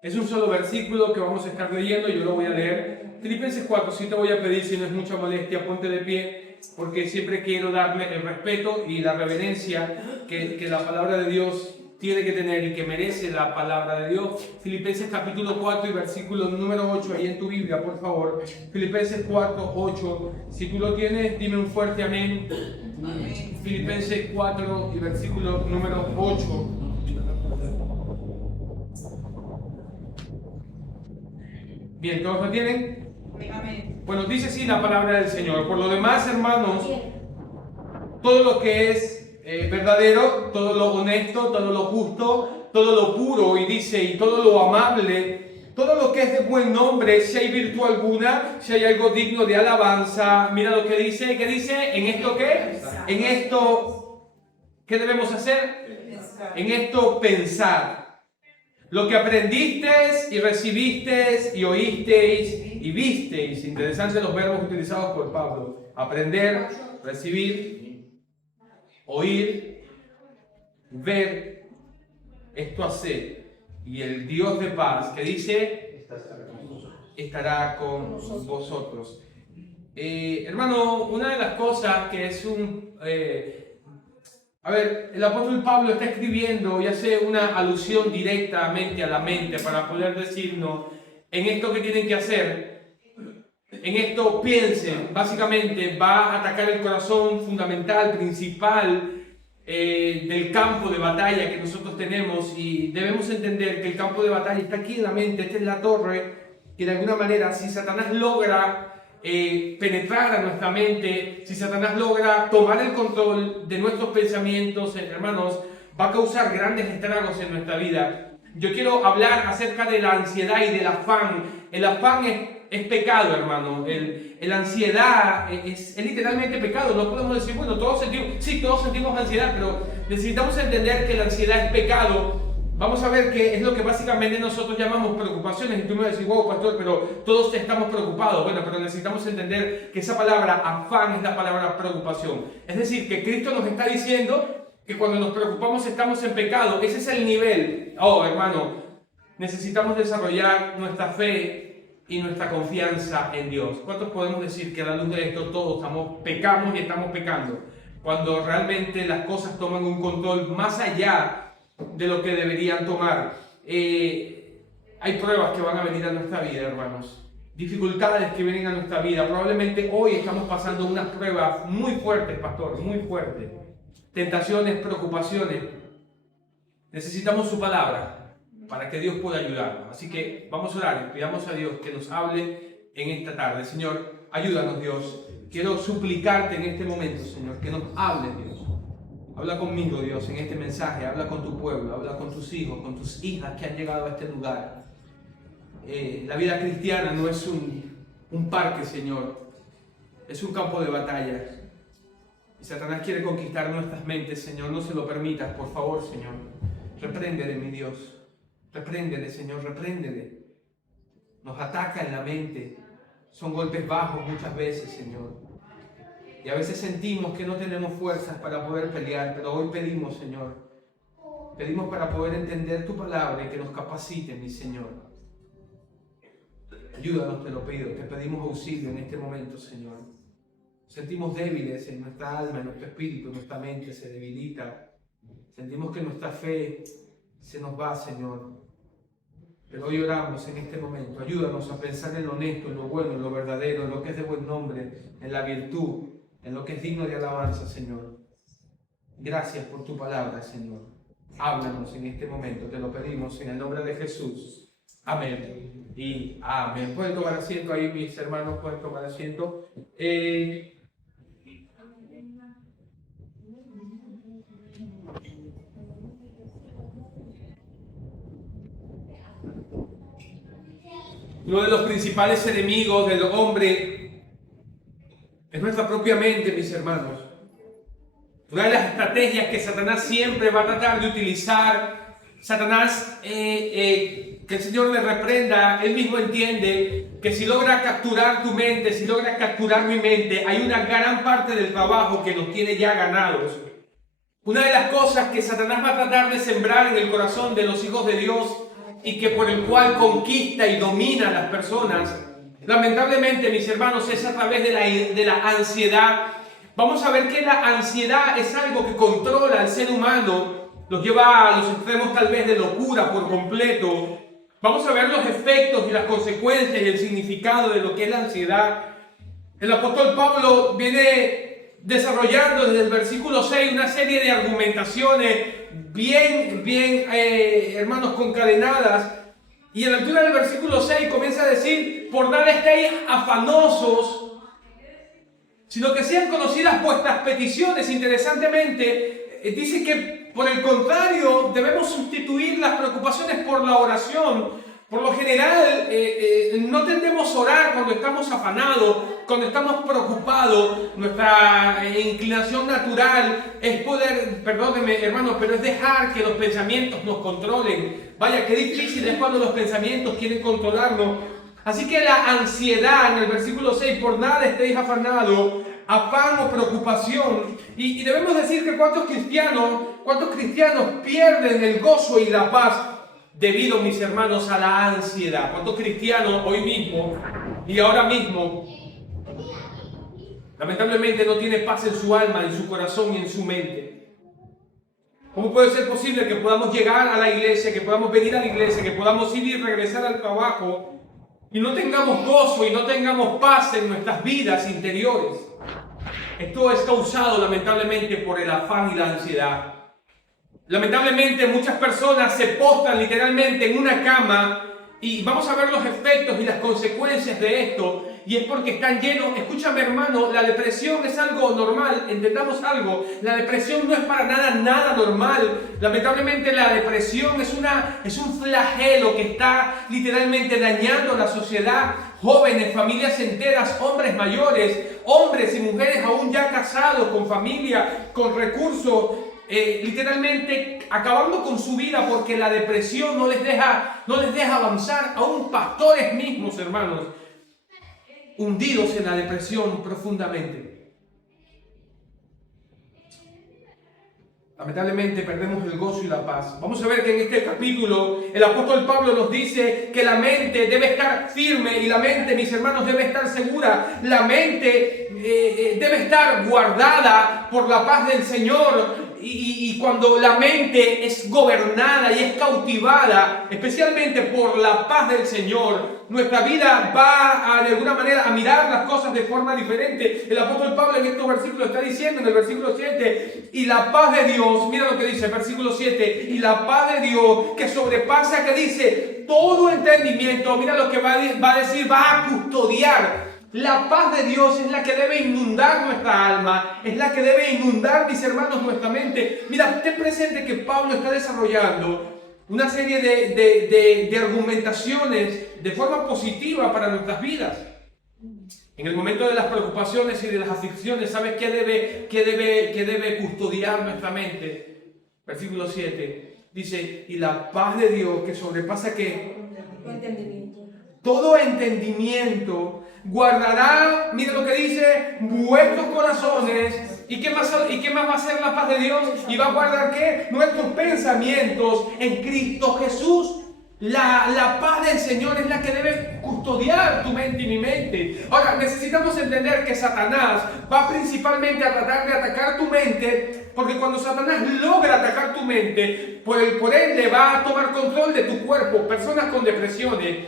Es un solo versículo que vamos a estar leyendo, yo lo voy a leer. Filipenses 4, sí te voy a pedir, si no es mucha molestia, ponte de pie, porque siempre quiero darle el respeto y la reverencia que la palabra de Dios tiene que tener y que merece la palabra de Dios. Filipenses capítulo 4 y versículo número 8, ahí en tu Biblia, por favor. Filipenses 4, 8. Si tú lo tienes, dime un fuerte amén. Amén. Filipenses 4 y versículo número 8. Bien, ¿todos lo tienen? Amén. Bueno, dice así la palabra del Señor. Por lo demás, hermanos, todo lo que es verdadero, todo lo honesto, todo lo justo, todo lo puro, y dice, y todo lo amable, todo lo que es de buen nombre, si hay virtud alguna, si hay algo digno de alabanza. Mira lo que dice, ¿qué dice? ¿En esto qué? En esto, ¿qué debemos hacer? En esto pensar. Lo que aprendisteis y recibisteis y oísteis y visteis. Interesantes los verbos utilizados por Pablo. Aprender, recibir, oír, ver. Esto hacer. Y el Dios de paz, que dice, estará con vosotros. Hermano, una de las cosas que es el apóstol Pablo está escribiendo y hace una alusión directamente a la mente para poder decirnos en esto que tienen que hacer, en esto piensen. Básicamente va a atacar el corazón fundamental, principal del campo de batalla que nosotros tenemos, y debemos entender que el campo de batalla está aquí en la mente, esta es la torre, que de alguna manera si Satanás logra penetrar a nuestra mente, si Satanás logra tomar el control de nuestros pensamientos, hermanos, va a causar grandes estragos en nuestra vida. Yo quiero hablar acerca de la ansiedad y del afán. El afán es pecado, hermano. La ansiedad es literalmente pecado. No podemos decir, bueno, todos sentimos ansiedad, pero necesitamos entender que la ansiedad es pecado. Vamos a ver qué es lo que básicamente nosotros llamamos preocupaciones. Y tú me vas a decir, wow, pastor, pero todos estamos preocupados. Bueno, pero necesitamos entender que esa palabra afán es la palabra preocupación. Es decir, que Cristo nos está diciendo que cuando nos preocupamos estamos en pecado. Ese es el nivel. Oh, hermano, necesitamos desarrollar nuestra fe y nuestra confianza en Dios. ¿Cuántos podemos decir que a la luz de esto todos pecamos y estamos pecando? Cuando realmente las cosas toman un control más allá de lo que deberían tomar. Hay pruebas que van a venir a nuestra vida, hermanos. Dificultades que vienen a nuestra vida. Probablemente hoy estamos pasando unas pruebas muy fuertes, pastor, muy fuertes. Tentaciones, preocupaciones. Necesitamos su palabra para que Dios pueda ayudarnos. Así que vamos a orar y pidamos a Dios que nos hable en esta tarde. Señor, ayúdanos, Dios. Quiero suplicarte en este momento, Señor, que nos hables, Dios. Habla conmigo, Dios, en este mensaje. Habla con tu pueblo, habla con tus hijos, con tus hijas que han llegado a este lugar. La vida cristiana no es un parque, Señor. Es un campo de batalla. Y Satanás quiere conquistar nuestras mentes, Señor. No se lo permitas, por favor, Señor. Repréndele, mi Dios. Repréndele, Señor, repréndele. Nos ataca en la mente. Son golpes bajos muchas veces, Señor. Y a veces sentimos que no tenemos fuerzas para poder pelear, pero hoy pedimos, Señor, pedimos para poder entender tu palabra y que nos capacite, mi Señor. Ayúdanos, te lo pido, te pedimos auxilio en este momento, Señor. Sentimos débiles en nuestra alma, en nuestro espíritu, nuestra mente se debilita. Sentimos que nuestra fe se nos va, Señor. Pero hoy oramos en este momento. Ayúdanos a pensar en lo honesto, en lo bueno, en lo verdadero, en lo que es de buen nombre, en la virtud, en lo que es digno de alabanza, Señor. Gracias por tu palabra, Señor. Háblanos en este momento, te lo pedimos en el nombre de Jesús. Amén y amén. Pueden tomar asiento ahí, mis hermanos, pueden tomar asiento. Uno de los principales enemigos del hombre es nuestra propia mente, mis hermanos. Una de las estrategias que Satanás siempre va a tratar de utilizar, Satanás, que el Señor le reprenda, él mismo entiende que si logra capturar tu mente, si logra capturar mi mente, hay una gran parte del trabajo que nos tiene ya ganados. Una de las cosas que Satanás va a tratar de sembrar en el corazón de los hijos de Dios y que por el cual conquista y domina a las personas, lamentablemente, mis hermanos, es a través de la ansiedad. Vamos a ver que la ansiedad es algo que controla al ser humano, los lleva a los extremos tal vez de locura por completo. Vamos a ver los efectos y las consecuencias y el significado de lo que es la ansiedad. El apóstol Pablo viene desarrollando desde el versículo 6 una serie de argumentaciones bien, hermanos, concadenadas. Y en la altura del versículo 6 comienza a decir: por nada estéis afanosos, sino que sean conocidas vuestras peticiones. Interesantemente, dice que por el contrario debemos sustituir las preocupaciones por la oración. Por lo general, no tendemos a orar cuando estamos afanados, cuando estamos preocupados. Nuestra inclinación natural es poder, perdónenme hermanos, pero es dejar que los pensamientos nos controlen. Vaya, qué difícil es cuando los pensamientos quieren controlarnos. Así que la ansiedad, en el versículo 6, por nada estéis afanados, afán o preocupación. Y debemos decir que cuántos cristianos pierden el gozo y la paz debido, mis hermanos, a la ansiedad. ¿Cuántos cristianos hoy mismo y ahora mismo lamentablemente no tiene paz en su alma, en su corazón y en su mente? ¿Cómo puede ser posible que podamos llegar a la iglesia, que podamos venir a la iglesia, que podamos ir y regresar al trabajo y no tengamos gozo y no tengamos paz en nuestras vidas interiores? Esto es causado lamentablemente por el afán y la ansiedad. Lamentablemente muchas personas se postran literalmente en una cama y vamos a ver los efectos y las consecuencias de esto. Y es porque están llenos. Escúchame, hermano, la depresión es algo normal. Entendamos algo: la depresión no es para nada normal. Lamentablemente la depresión es un flagelo que está literalmente dañando la sociedad. Jóvenes, familias enteras, hombres mayores, hombres y mujeres aún ya casados, con familia, con recursos, literalmente acabando con su vida porque la depresión no les deja avanzar. Aún pastores mismos, hermanos, hundidos en la depresión profundamente. Lamentablemente perdemos el gozo y la paz. Vamos a ver que en este capítulo el apóstol Pablo nos dice que la mente debe estar firme y la mente, mis hermanos, debe estar segura. La mente debe estar guardada por la paz del Señor. Y cuando la mente es gobernada y es cautivada, especialmente por la paz del Señor, nuestra vida va de alguna manera a mirar las cosas de forma diferente. El apóstol Pablo en estos versículos está diciendo, en el versículo 7, y la paz de Dios, mira lo que dice el versículo 7, y la paz de Dios que sobrepasa, que dice, todo entendimiento, mira lo que va a decir, va a custodiar. La paz de Dios es la que debe inundar nuestra alma, es la que debe inundar, mis hermanos, nuestra mente. Mira, ten presente que Pablo está desarrollando una serie de argumentaciones de forma positiva para nuestras vidas. En el momento de las preocupaciones y de las aflicciones, ¿sabes qué debe custodiar nuestra mente? Versículo 7 dice, y la paz de Dios que sobrepasa ¿qué? Todo entendimiento guardará, mira lo que dice, vuestros corazones. ¿Y qué más va a hacer la paz de Dios? Y va a guardar ¿qué? Nuestros pensamientos en Cristo Jesús. La paz del Señor es la que debe custodiar tu mente y mi mente. Ahora, necesitamos entender que Satanás va principalmente a tratar de atacar tu mente, porque cuando Satanás logra atacar tu mente, por ende va a tomar control de tu cuerpo. Personas con depresiones,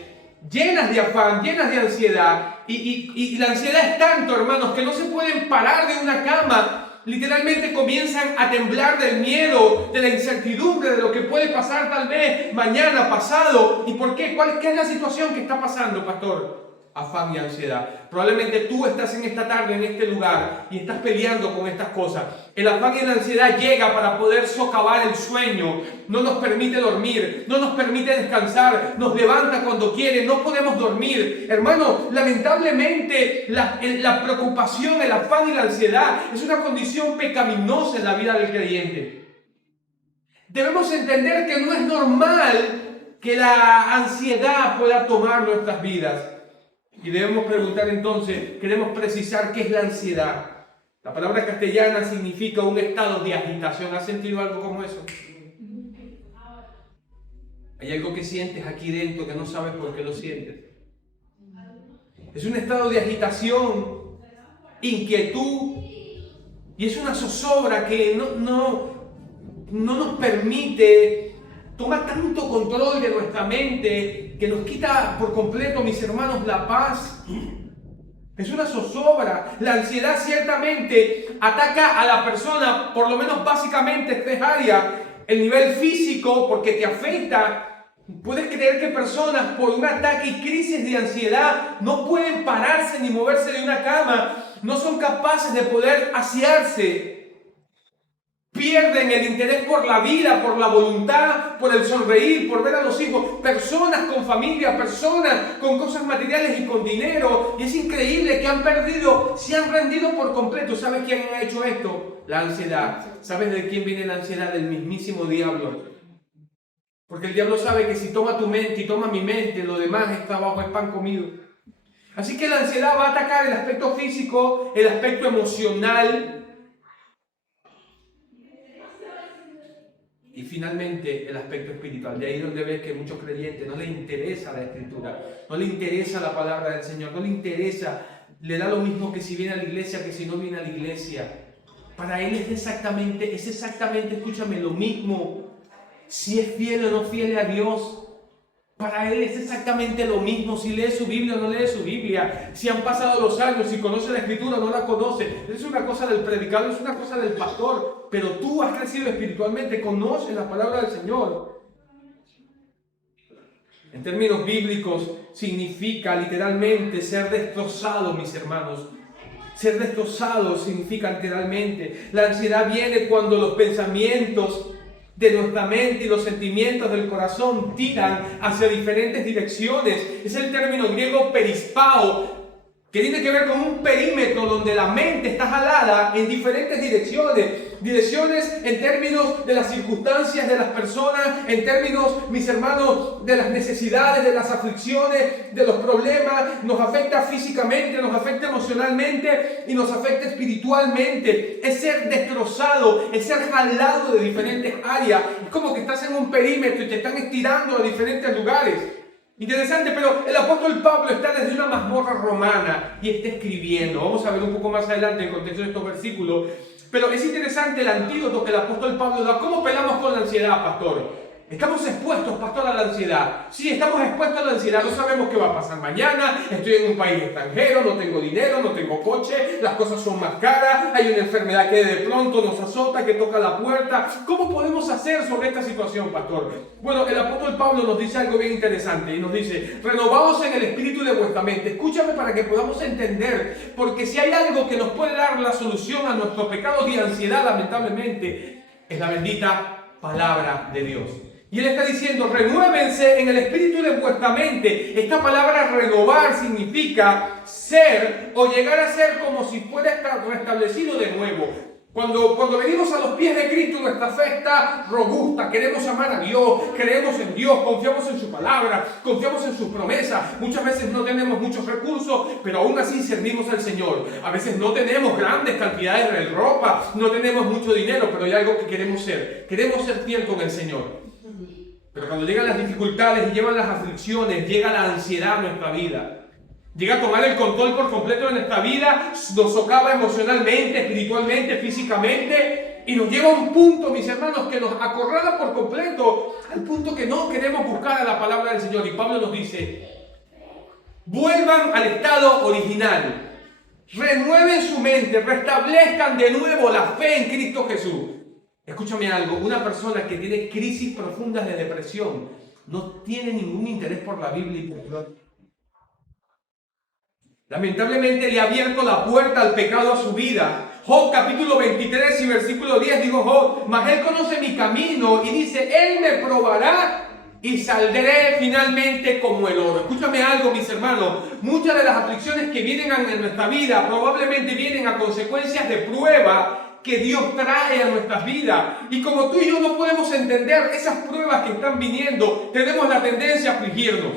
llenas de afán, llenas de ansiedad, y la ansiedad es tanto, hermanos, que no se pueden parar de una cama. Literalmente comienzan a temblar del miedo, de la incertidumbre, de lo que puede pasar tal vez mañana, pasado. ¿Y por qué? ¿Qué es la situación que está pasando, pastor? Afán y ansiedad. Probablemente tú estás en esta tarde, en este lugar, y estás peleando con estas cosas. El afán y la ansiedad llega para poder socavar el sueño. No nos permite dormir, no nos permite descansar, nos levanta cuando quiere, no podemos dormir. Hermano, lamentablemente la preocupación, el afán y la ansiedad es una condición pecaminosa en la vida del creyente. Debemos entender que no es normal que la ansiedad pueda tomar nuestras vidas. Y debemos preguntar entonces, queremos precisar qué es la ansiedad. La palabra castellana significa un estado de agitación. ¿Has sentido algo como eso? Hay algo que sientes aquí dentro que no sabes por qué lo sientes. Es un estado de agitación, inquietud, y es una zozobra que no nos permite, toma tanto control de nuestra mente que nos quita por completo, mis hermanos, la paz. Es una zozobra. La ansiedad ciertamente ataca a la persona, por lo menos básicamente en tres áreas. El nivel físico, porque te afecta. Puedes creer que personas por un ataque y crisis de ansiedad no pueden pararse ni moverse de una cama, no son capaces de poder asearse. Pierden el interés por la vida, por la voluntad, por el sonreír, por ver a los hijos. Personas con familia, personas con cosas materiales y con dinero. Y es increíble que se han rendido por completo. ¿Sabes quién ha hecho esto? La ansiedad. ¿Sabes de quién viene la ansiedad? Del mismísimo diablo. Porque el diablo sabe que si toma tu mente y toma mi mente, lo demás está bajo el pan comido. Así que la ansiedad va a atacar el aspecto físico, el aspecto emocional y finalmente el aspecto espiritual. De ahí donde ves que muchos creyentes no les interesa la escritura, no les interesa la palabra del Señor, no les interesa, le da lo mismo que si viene a la iglesia que si no viene a la iglesia. Para él es exactamente, escúchame, lo mismo. Si es fiel o no fiel a Dios, para él es exactamente lo mismo. Si lee su Biblia o no lee su Biblia, si han pasado los años, si conoce la Escritura o no la conoce. Es una cosa del predicador, es una cosa del pastor. Pero tú has crecido espiritualmente, conoces la palabra del Señor. En términos bíblicos, significa literalmente ser destrozado, mis hermanos. Ser destrozado significa literalmente. La ansiedad viene cuando los pensamientos de nuestra mente y los sentimientos del corazón tiran hacia diferentes direcciones. Es el término griego perispao, que tiene que ver con un perímetro donde la mente está jalada en diferentes direcciones. Direcciones en términos de las circunstancias de las personas, en términos, mis hermanos, de las necesidades, de las aflicciones, de los problemas. Nos afecta físicamente, nos afecta emocionalmente y nos afecta espiritualmente. Es ser destrozado, es ser jalado de diferentes áreas. Es como que estás en un perímetro y te están estirando a diferentes lugares. Interesante, pero el apóstol Pablo está desde una mazmorra romana y está escribiendo. Vamos a ver un poco más adelante el contexto de estos versículos. Pero es interesante el antídoto que el apóstol Pablo da. ¿Cómo pelamos con la ansiedad, pastor? ¿Estamos expuestos, pastor, a la ansiedad? Sí, estamos expuestos a la ansiedad. No sabemos qué va a pasar mañana. Estoy en un país extranjero, no tengo dinero, no tengo coche, las cosas son más caras, hay una enfermedad que de pronto nos azota, que toca la puerta. ¿Cómo podemos hacer sobre esta situación, pastor? Bueno, el apóstol Pablo nos dice algo bien interesante y nos dice: renovaos en el espíritu de vuestra mente. Escúchame para que podamos entender, porque si hay algo que nos puede dar la solución a nuestros pecados y ansiedad, lamentablemente, es la bendita palabra de Dios. Y él está diciendo: renuévense en el espíritu de vuestra mente. Esta palabra renovar significa ser o llegar a ser como si fuera restablecido de nuevo. Cuando venimos a los pies de Cristo, nuestra fe está robusta. Queremos amar a Dios, creemos en Dios, confiamos en su palabra, confiamos en sus promesas. Muchas veces no tenemos muchos recursos, pero aún así servimos al Señor. A veces no tenemos grandes cantidades de ropa, no tenemos mucho dinero, pero hay algo que queremos ser. Queremos ser fiel con el Señor. Pero cuando llegan las dificultades y llegan las aflicciones, llega la ansiedad a nuestra vida. Llega a tomar el control por completo de nuestra vida, nos socava emocionalmente, espiritualmente, físicamente, y nos lleva a un punto, mis hermanos, que nos acorrala por completo, al punto que no queremos buscar a la palabra del Señor. Y Pablo nos dice: vuelvan al estado original, renueven su mente, restablezcan de nuevo la fe en Cristo Jesús. Escúchame algo, una persona que tiene crisis profundas de depresión no tiene ningún interés por la Biblia y por Dios. Lamentablemente le ha abierto la puerta al pecado a su vida. Job capítulo 23 y versículo 10 dijo Job: mas él conoce mi camino y dice, él me probará y saldré finalmente como el oro. Escúchame algo, mis hermanos, muchas de las aflicciones que vienen en nuestra vida probablemente vienen a consecuencias de prueba que Dios trae a nuestras vidas. Y como tú y yo no podemos entender esas pruebas que están viniendo, tenemos la tendencia a afligirnos.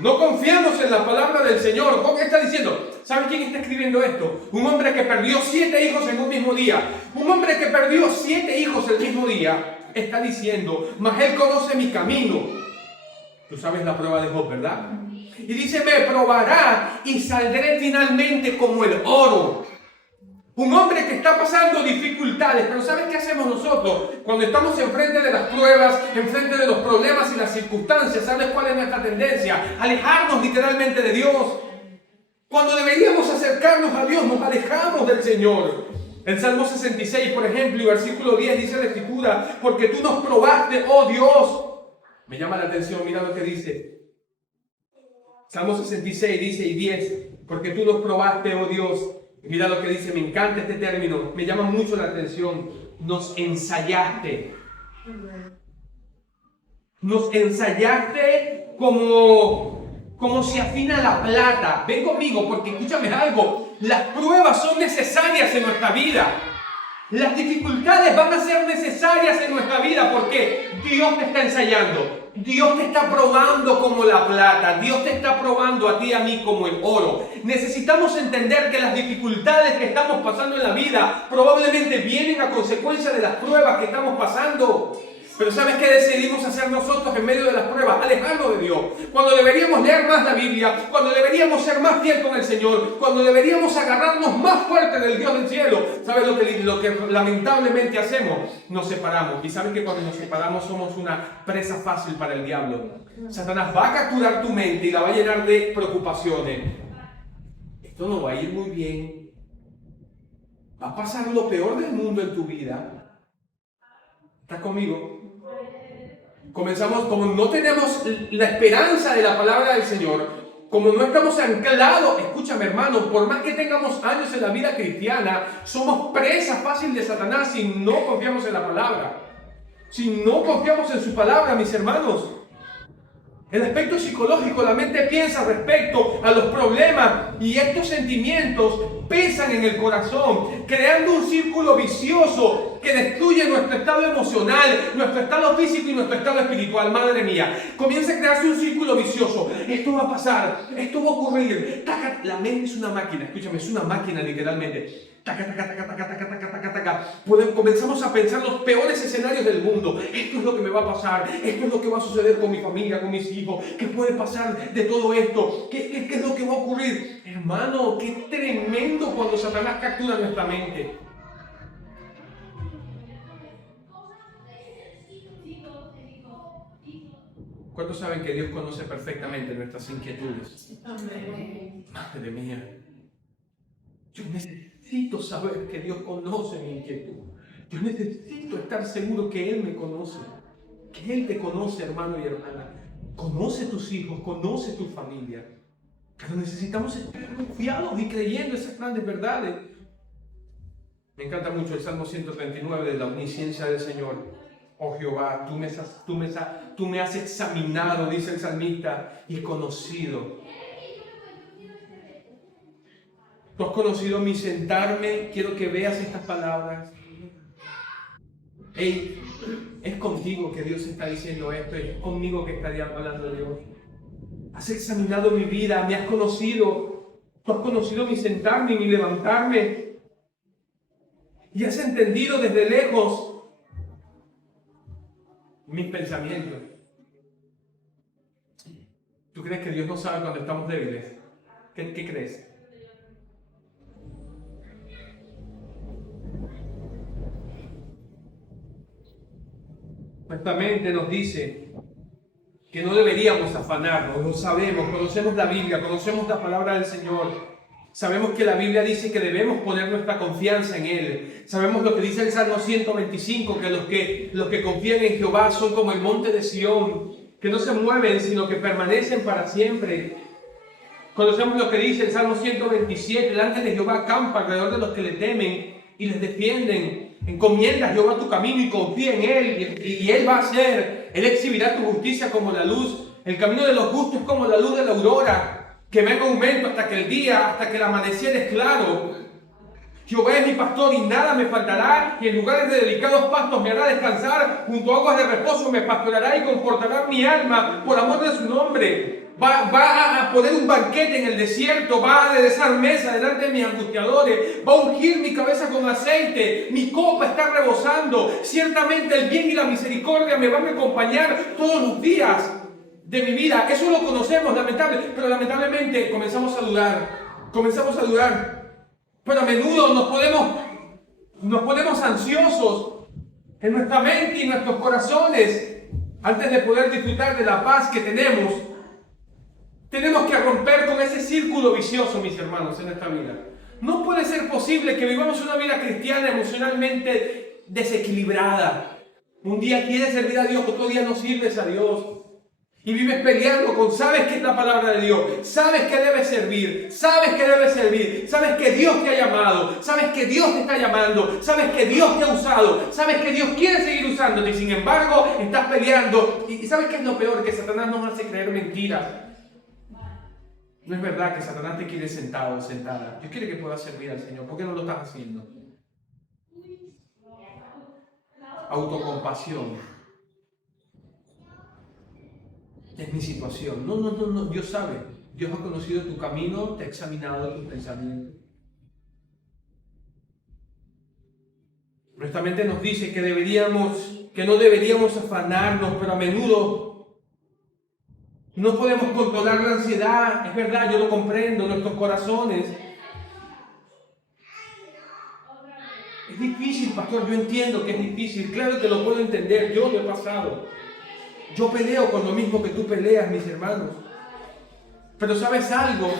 No confiamos en la palabra del Señor. ¿Cómo está diciendo? ¿Sabe quién está escribiendo esto? Un hombre que perdió 7 hijos en un mismo día. Un hombre que perdió 7 hijos el mismo día. está diciendo, mas Él conoce mi camino. Tú sabes la prueba de Job, ¿verdad? Y dice, me probará y saldré finalmente como el oro. Un hombre que está pasando dificultades, pero ¿sabes qué hacemos nosotros? Cuando estamos enfrente de las pruebas, enfrente de los problemas y las circunstancias, ¿sabes cuál es nuestra tendencia? Alejarnos literalmente de Dios. Cuando deberíamos acercarnos a Dios, nos alejamos del Señor. El Salmo 66, por ejemplo, y versículo 10 dice la Escritura, porque tú nos probaste, oh Dios. Me llama la atención, mira lo que dice. Salmo 66 dice y 10, porque tú nos probaste, oh Dios. Mira lo que dice, me encanta este término, me llama mucho la atención. Nos ensayaste. Nos ensayaste como se afina la plata. Ven conmigo, porque escúchame algo. Las pruebas son necesarias en nuestra vida. Las dificultades van a ser necesarias en nuestra vida porque Dios te está ensayando. Dios te está probando como la plata. Dios te está probando a ti y a mí como el oro. Necesitamos entender que las dificultades que estamos pasando en la vida probablemente vienen a consecuencia de las pruebas que estamos pasando. Pero ¿sabes qué decidimos hacer nosotros en medio de las pruebas? Alejarnos de Dios. Cuando deberíamos leer más la Biblia, cuando deberíamos ser más fiel con el Señor, cuando deberíamos agarrarnos más fuerte del Dios del cielo. ¿Sabes lo que lamentablemente hacemos? Nos separamos. Y ¿sabes que cuando nos separamos somos una presa fácil para el diablo? Satanás va a capturar tu mente y la va a llenar de preocupaciones. Esto no va a ir muy bien. Va a pasar lo peor del mundo en tu vida. ¿Estás conmigo? Comenzamos, como no tenemos la esperanza de la palabra del Señor, como no estamos anclados, escúchame hermano, por más que tengamos años en la vida cristiana, somos presa fácil de Satanás si no confiamos en la palabra. Si no confiamos en su palabra, mis hermanos. El aspecto psicológico, la mente piensa respecto a los problemas y estos sentimientos pesan en el corazón, creando un círculo vicioso que destruye nuestro estado emocional, nuestro estado físico y nuestro estado espiritual. Madre mía, comienza a crearse un círculo vicioso. Esto va a pasar, esto va a ocurrir. La mente es una máquina, escúchame, es una máquina literalmente. Comenzamos a pensar los peores escenarios del mundo. Esto es lo que me va a pasar, esto es lo que va a suceder con mi familia, con mis hijos. ¿Qué puede pasar de todo esto? ¿Qué es lo que va a ocurrir? Hermano, qué tremendo cuando Satanás captura nuestra mente. ¿Cuántos saben que Dios conoce perfectamente nuestras inquietudes? Amén. Madre mía, yo necesito saber que Dios conoce mi inquietud. Yo necesito estar seguro que Él me conoce. Que Él te conoce, hermano y hermana. Conoce tus hijos, conoce tu familia. Pero necesitamos estar confiados y creyendo esas grandes verdades. Me encanta mucho el Salmo 139 de la omnisciencia del Señor. Oh Jehová, tú me has examinado, dice el salmista, y conocido. Tú has conocido mi sentarme. Quiero que veas estas palabras. Hey, es contigo que Dios está diciendo esto. Es conmigo que estaría hablando Dios. Has examinado mi vida, me has conocido. Tú has conocido mi sentarme y mi levantarme. Y has entendido desde lejos mis pensamientos. ¿Tú crees que Dios no sabe cuando estamos débiles? ¿Qué crees? Nuestra mente nos dice que no deberíamos afanarnos, lo sabemos, conocemos la Biblia, conocemos la palabra del Señor. Sabemos que la Biblia dice que debemos poner nuestra confianza en Él. Sabemos lo que dice el Salmo 125, que los que confían en Jehová son como el monte de Sión, que no se mueven, sino que permanecen para siempre. Conocemos lo que dice el Salmo 127, el ángel de Jehová acampa alrededor de los que le temen y les defienden. Encomienda a Jehová tu camino y confía en Él, y Él va a hacer. Él exhibirá tu justicia como la luz. El camino de los justos es como la luz de la aurora, que va en aumento hasta que el amanecer es claro. Jehová es mi pastor y nada me faltará, y en lugares de delicados pastos me hará descansar, junto a aguas de reposo me pastoreará y confortará mi alma por amor de su nombre. Va a poner un banquete en el desierto, va a aderezar mesa delante de mis angustiadores, va a ungir mi cabeza con aceite, mi copa está rebosando. Ciertamente el bien y la misericordia me van a acompañar todos los días de mi vida. Eso lo conocemos, pero lamentablemente comenzamos a dudar. Pero a menudo nos ponemos ansiosos en nuestra mente y en nuestros corazones. Antes de poder disfrutar de la paz que tenemos que romper con ese círculo vicioso, mis hermanos, en esta vida. No puede ser posible que vivamos una vida cristiana emocionalmente desequilibrada. Un día quieres servir a Dios, otro día no sirves a Dios. Y vives peleando sabes que es la palabra de Dios, sabes que debes servir, sabes que Dios te ha llamado, sabes que Dios te está llamando, sabes que Dios te ha usado, sabes que Dios quiere seguir usándote y sin embargo estás peleando. ¿Y sabes qué es lo peor? Que Satanás nos hace creer mentiras. No es verdad que Satanás te quiere sentado o sentada. Dios quiere que puedas servir al Señor. ¿Por qué no lo estás haciendo? Autocompasión. Es mi situación. No. Dios sabe. Dios ha conocido tu camino, te ha examinado tus pensamientos. Nuestra mente nos dice que no deberíamos afanarnos, pero a menudo no podemos controlar la ansiedad. Es verdad, yo lo comprendo, nuestros corazones. Es difícil, pastor, yo entiendo que es difícil. Claro que lo puedo entender, yo lo he pasado. Yo peleo con lo mismo que tú peleas, mis hermanos. Pero ¿sabes algo?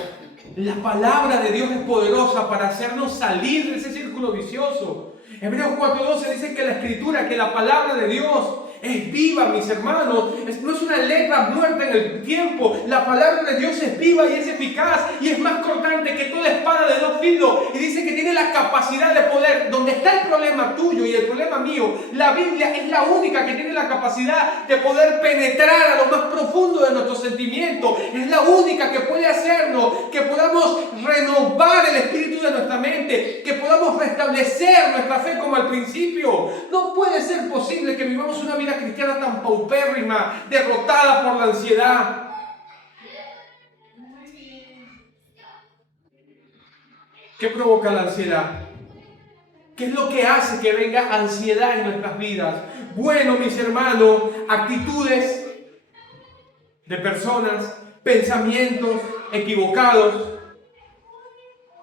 La palabra de Dios es poderosa para hacernos salir de ese círculo vicioso. Hebreos 4:12 dice que la Escritura, que la palabra de Dios es viva, mis hermanos. No es una letra muerta en el tiempo. La palabra de Dios es viva y es eficaz y es más cortante que toda espada de dos filos. Y dice que tiene la capacidad de poder, donde está el problema tuyo y el problema mío, la Biblia es la única que tiene la capacidad de poder penetrar a lo más profundo de nuestros sentimientos. Es la única que puede hacernos que podamos renovar el espíritu de nuestra mente, que podamos restablecer nuestra fe como al principio. No puede ser posible que vivamos una vida cristiana tan paupérrima, derrotada por la ansiedad. ¿Qué provoca la ansiedad? ¿Qué es lo que hace que venga ansiedad en nuestras vidas? Bueno, mis hermanos, actitudes de personas, pensamientos equivocados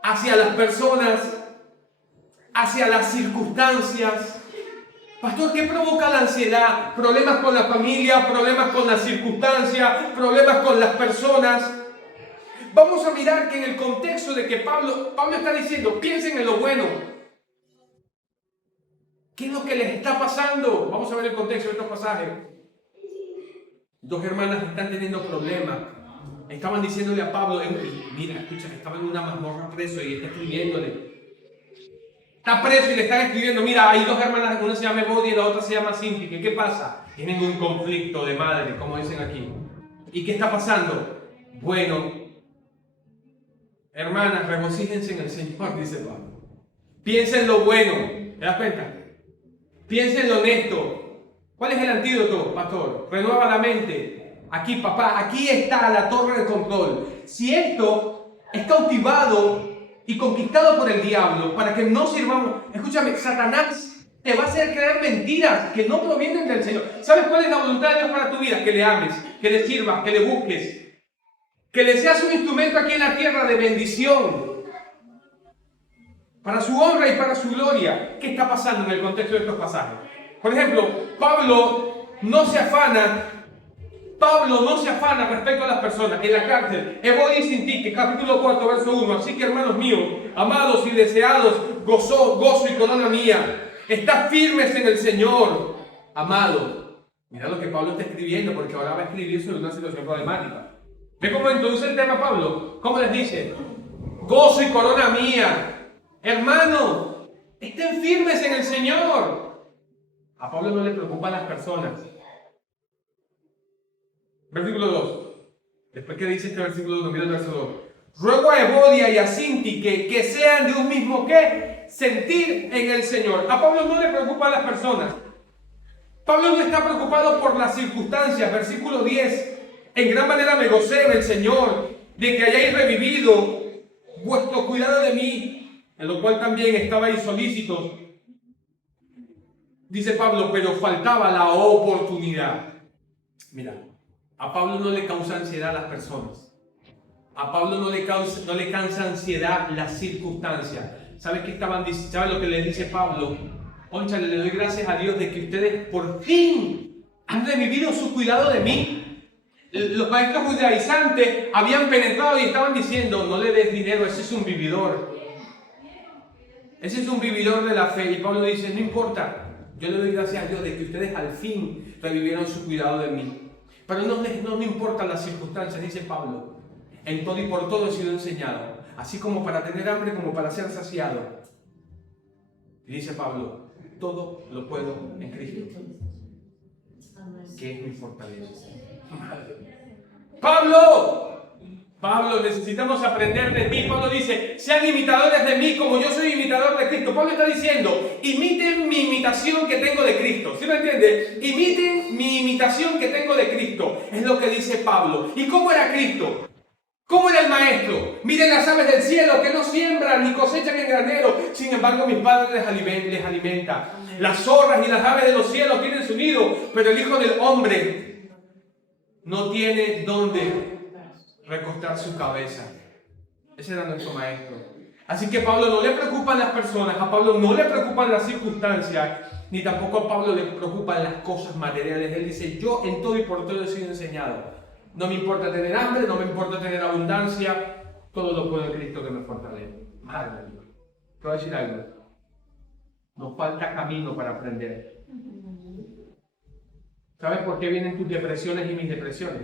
hacia las personas, hacia las circunstancias. Pastor, ¿qué provoca la ansiedad? Problemas con la familia, problemas con las circunstancias, problemas con las personas. Vamos a mirar que en el contexto de que Pablo está diciendo, piensen en lo bueno. ¿Qué es lo que les está pasando? Vamos a ver el contexto de estos pasajes. Dos hermanas están teniendo problemas. Estaban diciéndole a Pablo, mira, escucha, estaba en una mazmorra preso y está escribiéndole. Está preso y le están escribiendo, mira, hay dos hermanas, una se llama Evodia y la otra se llama Sintique. ¿Qué pasa? Tienen un conflicto de madre, como dicen aquí. ¿Y qué está pasando? Bueno, hermanas, regocíjense en el Señor, dice Pablo. Piensen lo bueno, ¿te das cuenta? Piensen lo honesto. ¿Cuál es el antídoto, pastor? Renueva la mente. Aquí, papá, aquí está la torre de control. Si esto es cautivado y conquistado por el diablo para que no sirvamos, escúchame, Satanás te va a hacer creer mentiras que no provienen del Señor. ¿Sabes cuál es la voluntad de Dios para tu vida? Que le ames, que le sirvas, que le busques, que le seas un instrumento aquí en la tierra de bendición para su honra y para su gloria. ¿Qué está pasando en el contexto de estos pasajes? Por ejemplo, Pablo no se afana respecto a las personas en la cárcel. Evodia y Sintique, capítulo 4, verso 1. Así que, hermanos míos, amados y deseados, gozo y corona mía, estad firmes en el Señor, amados. Mira lo que Pablo está escribiendo, porque ahora va a escribir sobre una situación problemática. ¿Ve cómo introduce el tema Pablo? ¿Cómo les dice? Gozo y corona mía. Hermanos, estén firmes en el Señor. A Pablo no le preocupan las personas. Versículo 2. Después que dice este versículo 2, mira el verso 2. Ruego a Evodia y a Sintique que sean de un mismo ¿qué? sentir en el Señor. A Pablo no le preocupan las personas. Pablo no está preocupado por las circunstancias. Versículo 10. En gran manera me gocé en el Señor de que hayáis revivido vuestro cuidado de mí, en lo cual también estabais solícitos. Dice Pablo, pero faltaba la oportunidad. Mira, a Pablo no le causa ansiedad las personas. A Pablo no le cansa ansiedad las circunstancias. ¿Sabes qué estaban diciendo? ¿Sabes lo que le dice Pablo? Ónchale, le doy gracias a Dios de que ustedes por fin han revivido su cuidado de mí. Los maestros judaizantes habían penetrado y estaban diciendo, no le des dinero, ese es un vividor. Ese es un vividor de la fe. Y Pablo dice, no importa. Yo le doy gracias a Dios de que ustedes al fin revivieron su cuidado de mí. Pero no importan las circunstancias, dice Pablo. En todo y por todo he sido enseñado. Así como para tener hambre, como para ser saciado. Y dice Pablo, todo lo puedo en Cristo, que es mi fortaleza. Pablo, necesitamos aprender de ti. Pablo dice, sean imitadores de mí como yo soy imitador de Cristo. Pablo está diciendo, imiten mi imitación que tengo de Cristo. ¿Sí me entiendes? Imiten mi imitación que tengo de Cristo. Es lo que dice Pablo. ¿Y cómo era Cristo? ¿Cómo era el maestro? Miren las aves del cielo que no siembran ni cosechan en granero. Sin embargo, mis padres les alimentan. Las zorras y las aves de los cielos tienen su nido, pero el Hijo del Hombre no tiene dónde recostar su cabeza. Ese era nuestro maestro. Así que a Pablo no le preocupan las personas, a Pablo no le preocupan las circunstancias, ni tampoco a Pablo le preocupan las cosas materiales. Él dice, yo en todo y por todo he sido enseñado. No me importa tener hambre, no me importa tener abundancia, todo lo puedo en Cristo que me fortalece. Madre mía. Te voy a decir algo. Nos falta camino para aprender. ¿Sabes por qué vienen tus depresiones y mis depresiones?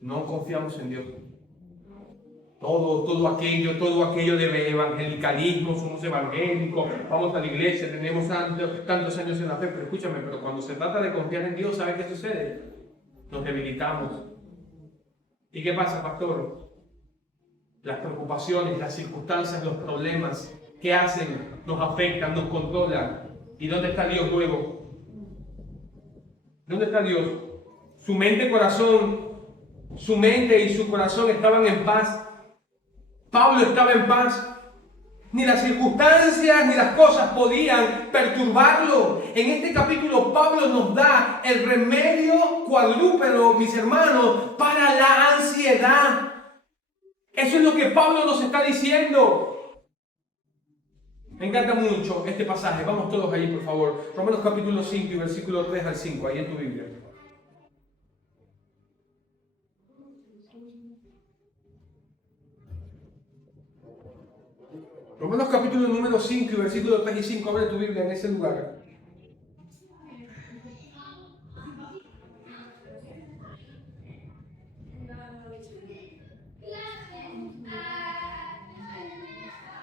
No confiamos en Dios. Todo aquello de evangelicalismo, somos evangélicos, vamos a la iglesia, tenemos tantos años en la fe, pero escúchame, pero cuando se trata de confiar en Dios, ¿sabes qué sucede? Nos debilitamos. ¿Y qué pasa, pastor? Las preocupaciones, las circunstancias, los problemas, ¿qué hacen? Nos afectan, nos controlan. ¿Y dónde está Dios luego? ¿Dónde está Dios? Su mente y su corazón estaban en paz. Pablo estaba en paz. Ni las circunstancias ni las cosas podían perturbarlo. En este capítulo Pablo nos da el remedio cuadrúpedo, mis hermanos, para la ansiedad. Eso es lo que Pablo nos está diciendo. Me encanta mucho este pasaje. Vamos todos allí, por favor. Romanos capítulo 5 y versículo 3 al 5, ahí en tu Biblia. Romanos capítulo número 5 y versículo 3 y 5, abre tu Biblia en ese lugar.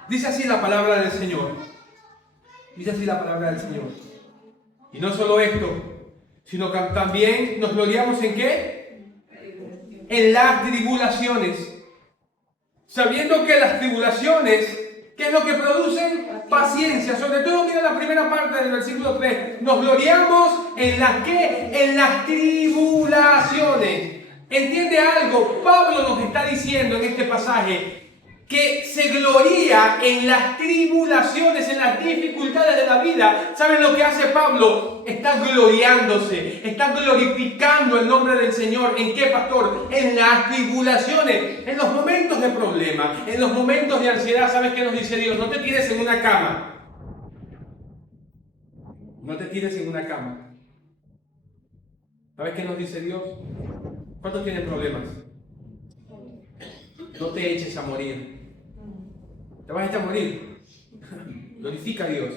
Dice así la palabra del Señor. Dice así la palabra del Señor. Y no solo esto, sino que también nos gloriamos en ¿qué? En las tribulaciones. Sabiendo que las tribulaciones, ¿qué es lo que producen? Paciencia. Sobre todo, mira la primera parte del versículo 3. Nos gloriamos en las ¿qué? En las tribulaciones. ¿Entiende algo? Pablo nos está diciendo en este pasaje que se gloría en las tribulaciones, en las dificultades de la vida. ¿Saben lo que hace Pablo? Está gloriándose, está glorificando el nombre del Señor. ¿En qué, pastor? En las tribulaciones, en los momentos de problema, en los momentos de ansiedad. ¿Sabes qué nos dice Dios? No te tires en una cama. No te tires en una cama. ¿Sabes qué nos dice Dios? ¿Cuántos tienen problemas? No te eches a morir. Te vas a echar a morir. Glorifica a Dios.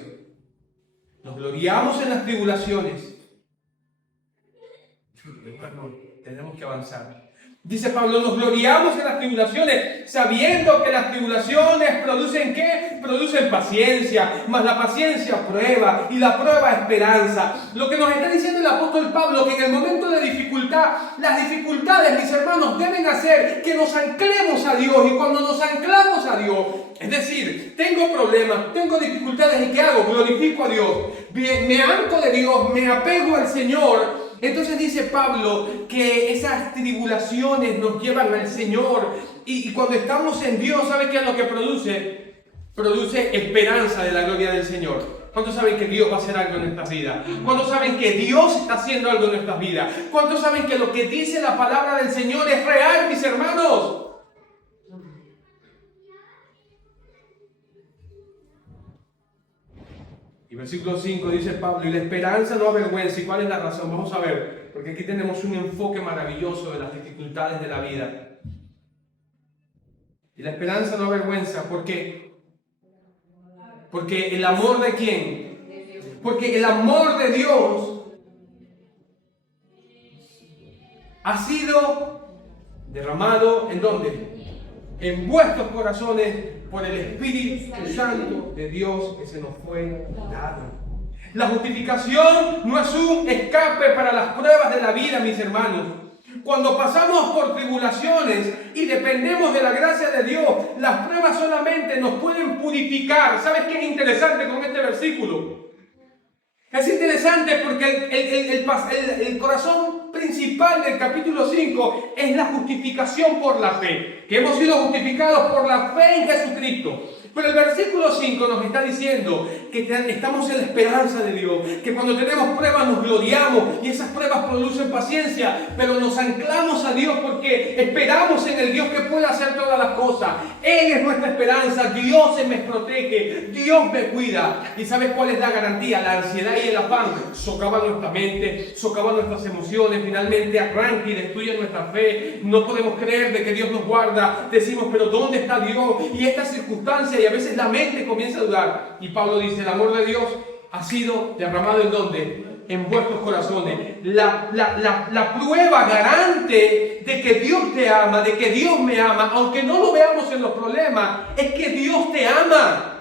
Nos gloriamos en las tribulaciones. Tenemos que avanzar. Dice Pablo, nos gloriamos en las tribulaciones, sabiendo que las tribulaciones producen ¿qué? Producen paciencia, mas la paciencia prueba, y la prueba esperanza. Lo que nos está diciendo el apóstol Pablo, que en el momento de dificultad, las dificultades, mis hermanos, deben hacer que nos anclemos a Dios. Y cuando nos anclamos a Dios, es decir, tengo problemas, tengo dificultades, ¿y qué hago? Glorifico a Dios, me anclo de Dios, me apego al Señor. Entonces dice Pablo que esas tribulaciones nos llevan al Señor y cuando estamos en Dios, ¿sabe qué es lo que produce? Produce esperanza de la gloria del Señor. ¿Cuántos saben que Dios va a hacer algo en nuestras vidas? ¿Cuántos saben que Dios está haciendo algo en nuestras vidas? ¿Cuántos saben que lo que dice la palabra del Señor es real, mis hermanos? Y versículo 5 dice Pablo, y la esperanza no avergüenza. ¿Y cuál es la razón? Vamos a ver, porque aquí tenemos un enfoque maravilloso de las dificultades de la vida. Y la esperanza no avergüenza, ¿por qué? Porque el amor de ¿quién? Porque el amor de Dios ha sido derramado, ¿en dónde? En vuestros corazones, por el Espíritu Santo de Dios que se nos fue dado. La justificación no es un escape para las pruebas de la vida, mis hermanos. Cuando pasamos por tribulaciones y dependemos de la gracia de Dios, las pruebas solamente nos pueden purificar. ¿Sabes qué es interesante con este versículo? Es interesante porque el corazón principal del capítulo 5 es la justificación por la fe. Que hemos sido justificados por la fe en Jesucristo. Pero el versículo 5 nos está diciendo que estamos en la esperanza de Dios, que cuando tenemos pruebas nos gloriamos y esas pruebas producen paciencia, pero nos anclamos a Dios porque esperamos en el Dios que puede hacer todas las cosas. Él es nuestra esperanza, Dios me protege, Dios me cuida. ¿Y sabes cuál es la garantía? La ansiedad y el afán socavan nuestra mente, socavan nuestras emociones, finalmente arrancan y destruyen nuestra fe. No podemos creer de que Dios nos guarda, decimos, pero ¿dónde está Dios? Y esta circunstancia, y a veces la mente comienza a dudar. Y Pablo dice, el amor de Dios ha sido derramado ¿en dónde? En vuestros corazones. La prueba garante de que Dios te ama, de que Dios me ama, aunque no lo veamos en los problemas, es que Dios te ama.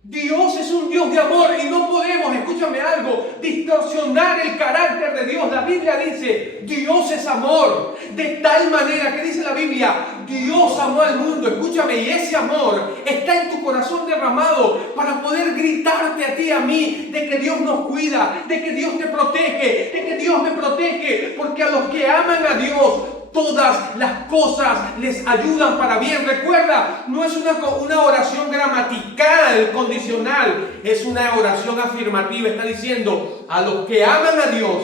Dios es un Dios de amor y no podemos, escúchame algo, distorsionar el carácter de Dios. La Biblia dice, Dios es amor. De tal manera que dice la Biblia, Dios amó al mundo. Escúchame, y ese amor está en tu corazón derramado para poder gritarte a ti y a mí de que Dios nos cuida, de que Dios te protege, de que Dios me protege. Porque a los que aman a Dios, todas las cosas les ayudan para bien. Recuerda, no es una oración gramatical, condicional. Es una oración afirmativa. Está diciendo, a los que aman a Dios,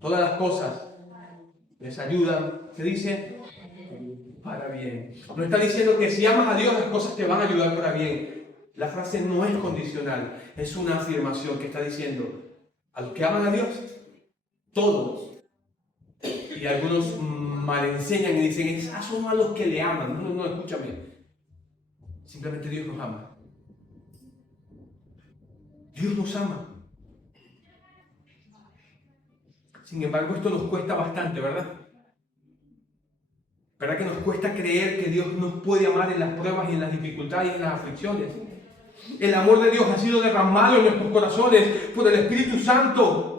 todas las cosas les ayudan. ¿Qué dice? Para bien. No está diciendo que si amas a Dios, las cosas te van a ayudar para bien. La frase no es condicional. Es una afirmación que está diciendo, a los que aman a Dios, todos. Y algunos mal enseñan y dicen, son a los que le aman. No, escúchame. Simplemente Dios nos ama. Dios nos ama. Sin embargo, esto nos cuesta bastante, ¿verdad? ¿Verdad que nos cuesta creer que Dios nos puede amar en las pruebas y en las dificultades y en las aflicciones? El amor de Dios ha sido derramado en nuestros corazones por el Espíritu Santo.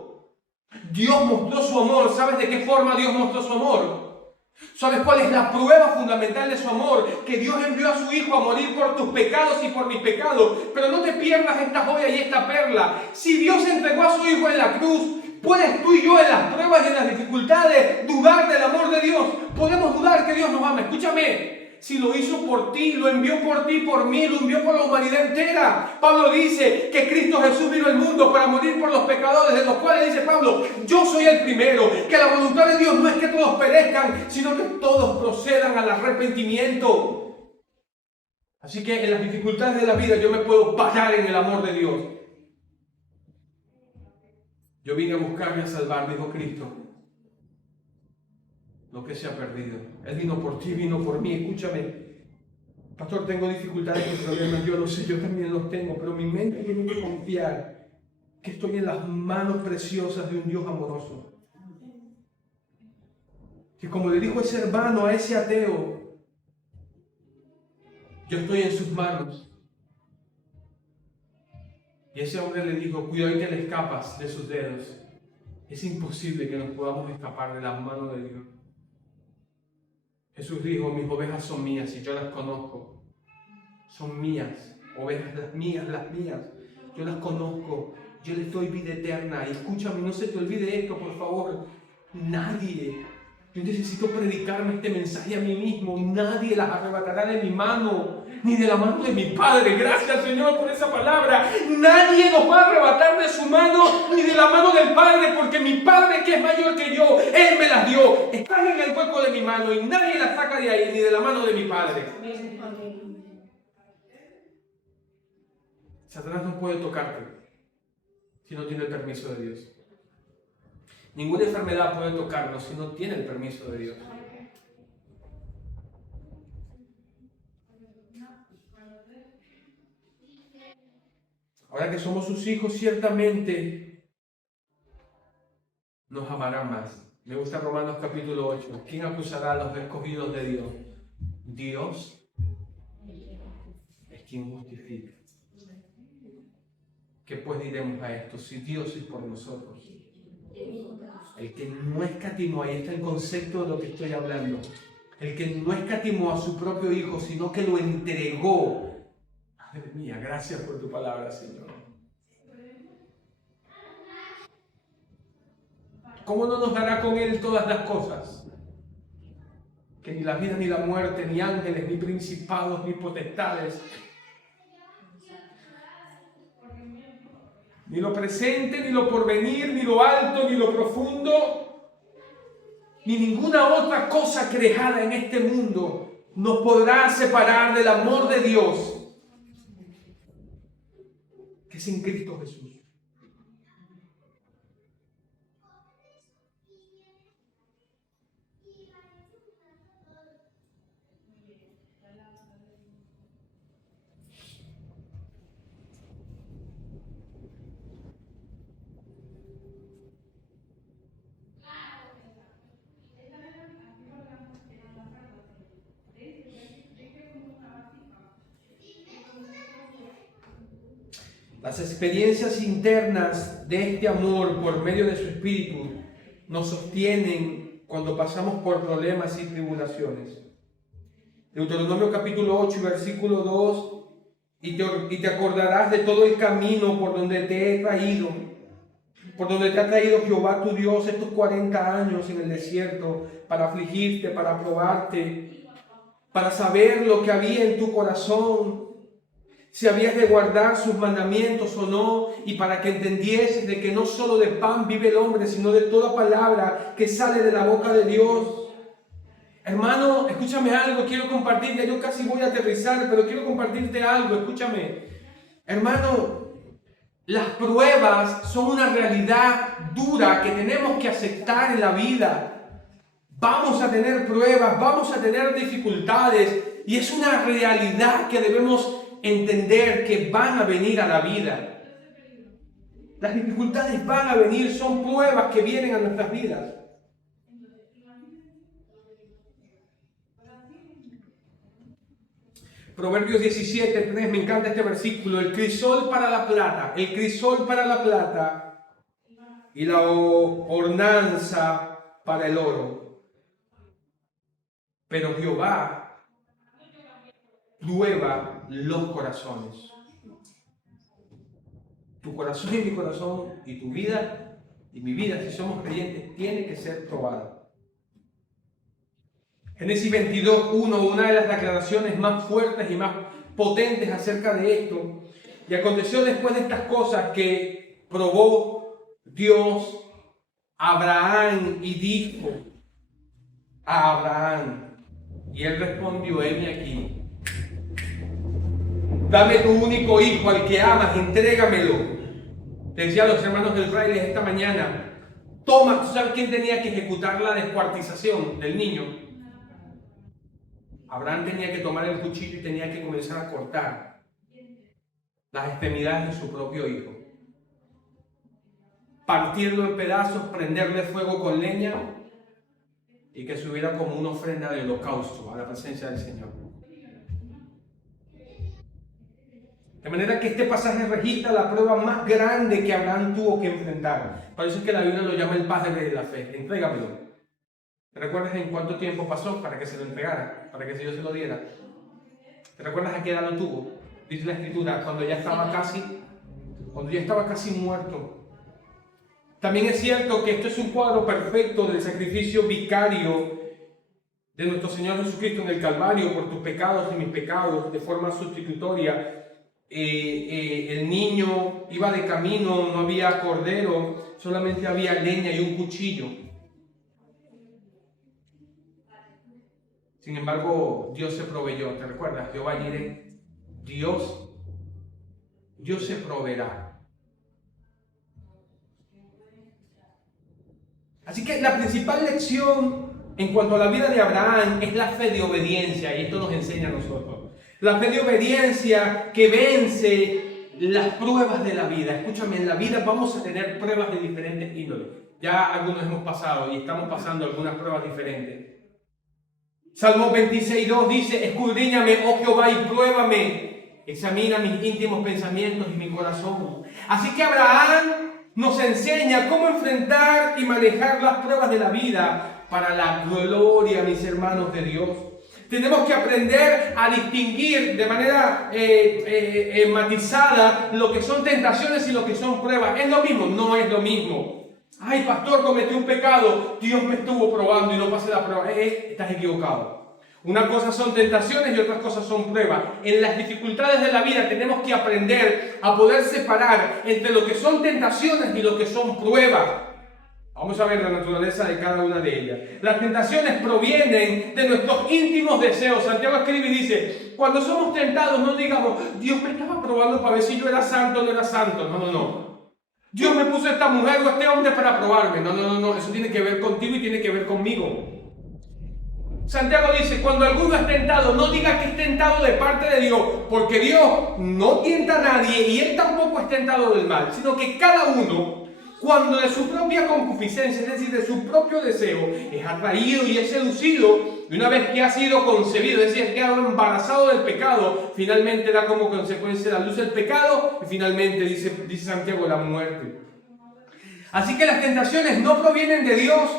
Dios mostró su amor. ¿Sabes de qué forma Dios mostró su amor? ¿Sabes cuál es la prueba fundamental de su amor? Que Dios envió a su Hijo a morir por tus pecados y por mis pecados. Pero no te pierdas esta joya y esta perla. Si Dios entregó a su Hijo en la cruz, ¿puedes tú y yo en las pruebas y en las dificultades dudar del amor de Dios? Podemos dudar que Dios nos ama. Escúchame. Si lo hizo por ti, lo envió por ti, por mí, lo envió por la humanidad entera. Pablo dice que Cristo Jesús vino al mundo para morir por los pecadores, de los cuales dice Pablo, yo soy el primero, que la voluntad de Dios no es que todos perezcan, sino que todos procedan al arrepentimiento. Así que en las dificultades de la vida yo me puedo parar en el amor de Dios. Yo vine a buscar y a salvar, dijo Cristo, lo que se ha perdido. Él vino por ti, vino por mí. Escúchame, pastor, tengo dificultades y problemas. Yo lo sé, yo también los tengo, pero mi mente tiene que confiar que estoy en las manos preciosas de un Dios amoroso. que como le dijo ese hermano a ese ateo, yo estoy en sus manos. Y ese hombre le dijo, cuidado que le escapas de sus dedos. Es imposible que nos podamos escapar de las manos de Dios. Jesús dijo, mis ovejas son mías y yo las conozco. Son mías, ovejas las mías. Yo las conozco, yo les doy vida eterna. Y escúchame, no se te olvide esto, por favor. Nadie, yo necesito predicarme este mensaje a mí mismo. Nadie las arrebatará de mi mano, ni de la mano de mi Padre. Gracias, Señor, por esa palabra. Nadie nos va a arrebatar de su mano, ni de la mano del Padre, porque mi Padre, que es mayor que yo, Él me las dio. Están en el hueco de mi mano y nadie las saca de ahí, ni de la mano de mi Padre. Satanás no puede tocarte si no tiene el permiso de Dios. Ninguna enfermedad puede tocarnos si no tiene el permiso de Dios. Ahora que somos sus hijos, ciertamente nos amará más. Me gusta Romanos capítulo 8. ¿Quién acusará a los escogidos de Dios? Dios es quien justifica. ¿Qué pues diremos a esto? Si Dios es por nosotros. El que no escatimó, ahí está el concepto de lo que estoy hablando. El que no escatimó a su propio Hijo, sino que lo entregó. Madre mía, gracias por tu palabra, Señor. ¿Cómo no nos dará con Él todas las cosas? Que ni la vida, ni la muerte, ni ángeles, ni principados, ni potestades, ni lo presente, ni lo porvenir, ni lo alto, ni lo profundo, ni ninguna otra cosa creada en este mundo nos podrá separar del amor de Dios, que es en Cristo Jesús. Las experiencias internas de este amor por medio de su Espíritu nos sostienen cuando pasamos por problemas y tribulaciones. Deuteronomio capítulo 8, versículo 2, y te acordarás de todo el camino por donde te he traído, por donde te ha traído Jehová tu Dios estos 40 años en el desierto, para afligirte, para probarte, para saber lo que había en tu corazón, si habías de guardar sus mandamientos o no, y para que entendieses de que no solo de pan vive el hombre, sino de toda palabra que sale de la boca de Dios. Hermano, escúchame algo, quiero compartirte, yo casi voy a aterrizar, pero quiero compartirte algo, escúchame. Hermano, las pruebas son una realidad dura que tenemos que aceptar en la vida. Vamos a tener pruebas, vamos a tener dificultades, y es una realidad que debemos entender que van a venir a la vida. Las dificultades van a venir, son pruebas que vienen a nuestras vidas. Proverbios 17:3, me encanta este versículo. El crisol para la plata y la ornanza para el oro. Pero Jehová prueba los corazones. Tu corazón y mi corazón, y tu vida y mi vida, si somos creyentes, tiene que ser probada. Génesis 22:1, una de las declaraciones más fuertes y más potentes acerca de esto. Y aconteció después de estas cosas que probó Dios a Abraham y dijo a Abraham, y él respondió, heme aquí. Dame tu único hijo, al que amas, entrégamelo. Te decía a los hermanos del fraile esta mañana, toma, ¿tú sabes quién tenía que ejecutar la descuartización del niño? Abraham tenía que tomar el cuchillo y tenía que comenzar a cortar las extremidades de su propio hijo. Partirlo en pedazos, prenderle fuego con leña y que subiera como una ofrenda de holocausto a la presencia del Señor. De manera que este pasaje registra la prueba más grande que Abraham tuvo que enfrentar. Por eso es que la Biblia lo llama el padre de la fe. Entrégamelo. ¿Te recuerdas en cuánto tiempo pasó para que se lo entregara? Para que Dios se lo diera. ¿Te recuerdas a qué edad lo tuvo? Dice la Escritura, cuando ya estaba casi muerto. También es cierto que esto es un cuadro perfecto del sacrificio vicario de nuestro Señor Jesucristo en el Calvario por tus pecados y mis pecados de forma sustitutoria. El niño iba de camino, no había cordero, solamente había leña y un cuchillo. Sin embargo, Dios se proveyó. ¿Te recuerdas? Jehová Jireh. Dios se proveerá. Así que la principal lección en cuanto a la vida de Abraham es la fe de obediencia, y esto nos enseña a nosotros. La fe de obediencia que vence las pruebas de la vida. Escúchame, en la vida vamos a tener pruebas de diferentes índoles. Ya algunos hemos pasado y estamos pasando algunas pruebas diferentes. Salmo 26:2 dice: escudriñame, oh Jehová, y pruébame. Examina mis íntimos pensamientos y mi corazón. Así que Abraham nos enseña cómo enfrentar y manejar las pruebas de la vida para la gloria, mis hermanos, de Dios. Tenemos que aprender a distinguir de manera matizada lo que son tentaciones y lo que son pruebas. ¿Es lo mismo? No es lo mismo. Ay, pastor, cometí un pecado, Dios me estuvo probando y no pasé la prueba. Estás equivocado. Una cosa son tentaciones y otras cosas son pruebas. En las dificultades de la vida tenemos que aprender a poder separar entre lo que son tentaciones y lo que son pruebas. Vamos a ver la naturaleza de cada una de ellas. Las tentaciones provienen de nuestros íntimos deseos. Santiago escribe y dice: cuando somos tentados no digamos, Dios me estaba probando para ver si yo era santo o no era santo. No. Dios me puso esta mujer o este hombre para probarme. No. Eso tiene que ver contigo y tiene que ver conmigo. Santiago dice: cuando alguno es tentado, no diga que es tentado de parte de Dios, porque Dios no tienta a nadie y Él tampoco es tentado del mal, sino que cada uno, cuando de su propia concupiscencia, es decir, de su propio deseo, es atraído y es seducido, y una vez que ha sido concebido, es decir, ha quedado embarazado del pecado, finalmente da como consecuencia la luz del pecado, y finalmente, dice Santiago, la muerte. Así que las tentaciones no provienen de Dios,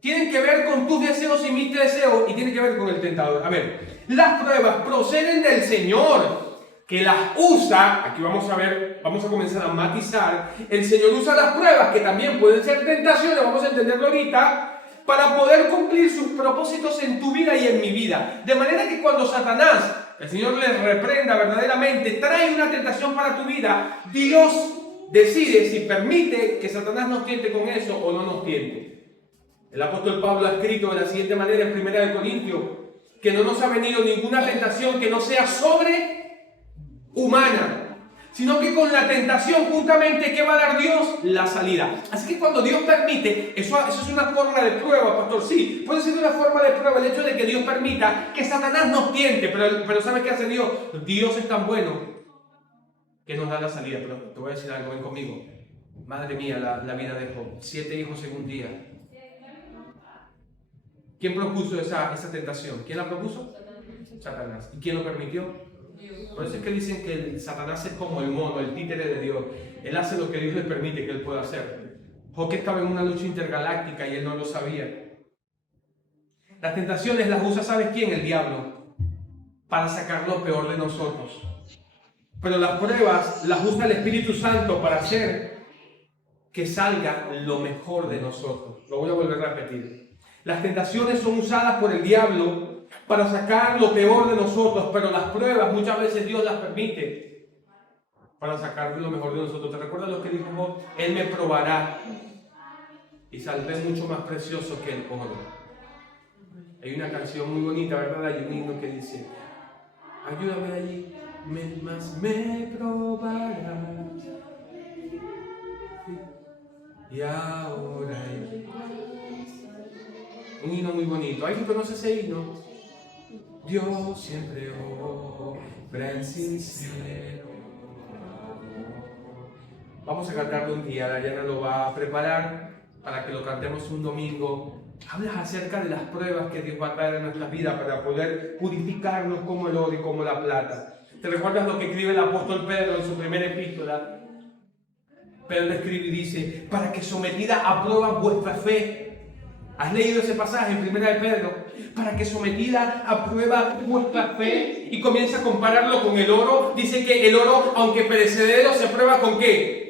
tienen que ver con tus deseos y mis deseos, y tienen que ver con el tentador. A ver, las pruebas proceden del Señor, que las usa. Aquí vamos a comenzar a matizar. El Señor usa las pruebas, que también pueden ser tentaciones, vamos a entenderlo ahorita, para poder cumplir sus propósitos en tu vida y en mi vida. De manera que cuando Satanás, el Señor le reprenda verdaderamente, trae una tentación para tu vida, Dios decide si permite que Satanás nos tiente con eso o no nos tiente. El apóstol Pablo ha escrito de la siguiente manera en 1 Corintios, que no nos ha venido ninguna tentación que no sea sobrehumana, sino que con la tentación juntamente, ¿qué va a dar Dios? La salida. Así que cuando Dios permite, eso es una forma de prueba, pastor. Sí, puede ser una forma de prueba el hecho de que Dios permita que Satanás nos tiente, pero ¿sabe qué hace Dios? Dios es tan bueno que nos da la salida. Pero te voy a decir algo, ven conmigo. Madre mía, la vida de Job. 7 hijos en un día. ¿Quién propuso esa tentación? ¿Quién la propuso? Satanás. ¿Y quién lo permitió? Por eso es que dicen que Satanás es como el mono, el títere de Dios. Él hace lo que Dios le permite que él pueda hacer. Job estaba en una lucha intergaláctica y él no lo sabía. Las tentaciones las usa, ¿sabes quién? El diablo. Para sacar lo peor de nosotros. Pero las pruebas las usa el Espíritu Santo para hacer que salga lo mejor de nosotros. Lo voy a volver a repetir. Las tentaciones son usadas por el diablo para sacar lo peor de nosotros, pero las pruebas muchas veces Dios las permite para sacar lo mejor de nosotros. ¿Te recuerdas lo que dijo Job? Él me probará y saldré mucho más precioso que el oro. Hay una canción muy bonita, ¿verdad? Hay un himno que dice: ayúdame allí, me probarás. Y ahora un himno muy bonito. ¿Alguien conoce ese himno? Dios siempre obra en sincero. Vamos a cantarlo un día. Dayana lo va a preparar para que lo cantemos un domingo hablas acerca de las pruebas que Dios va a traer en nuestra vida para poder purificarnos como el oro y como la plata. ¿Te recuerdas lo que escribe el apóstol Pedro en su primera epístola? Pedro escribe y dice, para que sometida a prueba vuestra fe. ¿Has leído ese pasaje en primera de Pedro? Para que sometida a prueba vuestra fe. Y comienza a compararlo con el oro. Dice que el oro, aunque perecedero, se prueba ¿con qué?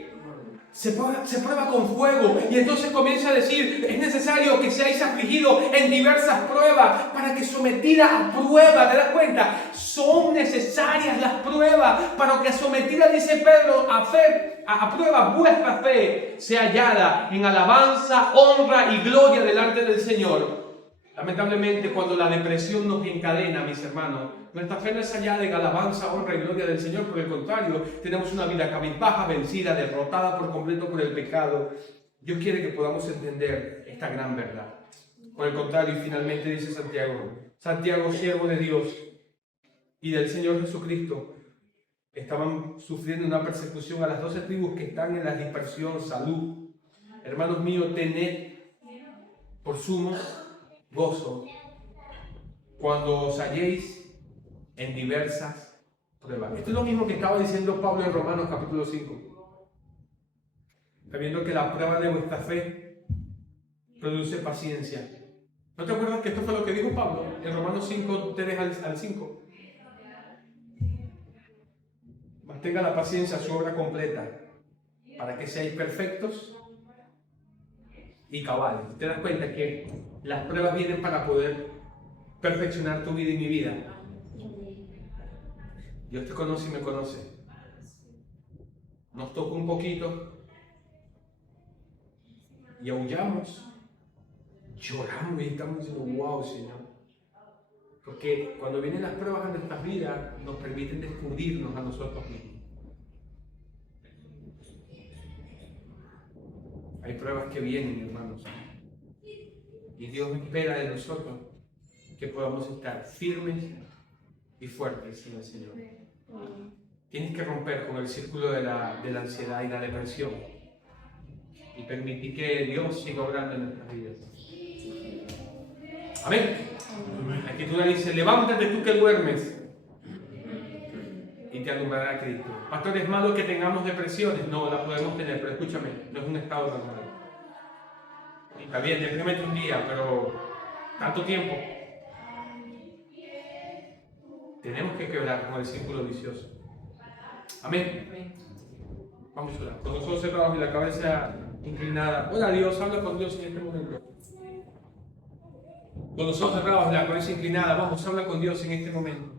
Se prueba con fuego. Y entonces comienza a decir, es necesario que seáis afligidos en diversas pruebas para que sometida a prueba, ¿te das cuenta? Son necesarias las pruebas para que sometida, dice Pedro, a prueba vuestra fe sea hallada en alabanza, honra y gloria delante del Señor. Lamentablemente, cuando la depresión nos encadena, mis hermanos, nuestra fe no es hallada en alabanza, honra y gloria del Señor. Por el contrario, tenemos una vida cabizbaja, vencida, derrotada por completo por el pecado. Dios quiere que podamos entender esta gran verdad. Por el contrario, y finalmente dice Santiago, siervo de Dios y del Señor Jesucristo, estaban sufriendo una persecución a las 12 tribus que están en la dispersión, salud. Hermanos míos, tened por sumo gozo cuando os halléis en diversas pruebas. Esto es lo mismo que estaba diciendo Pablo en Romanos capítulo 5. Sabiendo que la prueba de vuestra fe produce paciencia. ¿No te acuerdas que esto fue lo que dijo Pablo en Romanos 5, 3 al 5? Mantenga la paciencia su obra completa para que seáis perfectos y cabales. ¿Te das cuenta que las pruebas vienen para poder perfeccionar tu vida y mi vida? Dios te conoce y me conoce. Nos toca un poquito y aullamos, lloramos y estamos diciendo, wow, Señor. Porque cuando vienen las pruebas a nuestras vidas, nos permiten descubrirnos a nosotros mismos. Hay pruebas que vienen, hermanos. Y Dios espera de nosotros que podamos estar firmes y fuertes en el Señor. Tienes que romper con el círculo de la ansiedad y la depresión y permitir que Dios siga obrando en nuestras vidas. Amén. La Escritura dice, levántate tú que duermes y te alumbrará Cristo. Pastor, ¿es malo que tengamos depresiones? No, las podemos tener, pero escúchame, no es un estado normal. Está bien, deprímete un día, pero tanto tiempo. Tenemos que quebrar con el círculo vicioso. Amén. Vamos a orar. Con los ojos cerrados y la cabeza inclinada. Ora a Dios, habla con Dios en este momento. Con los ojos cerrados y la cabeza inclinada, vamos, habla con Dios en este momento.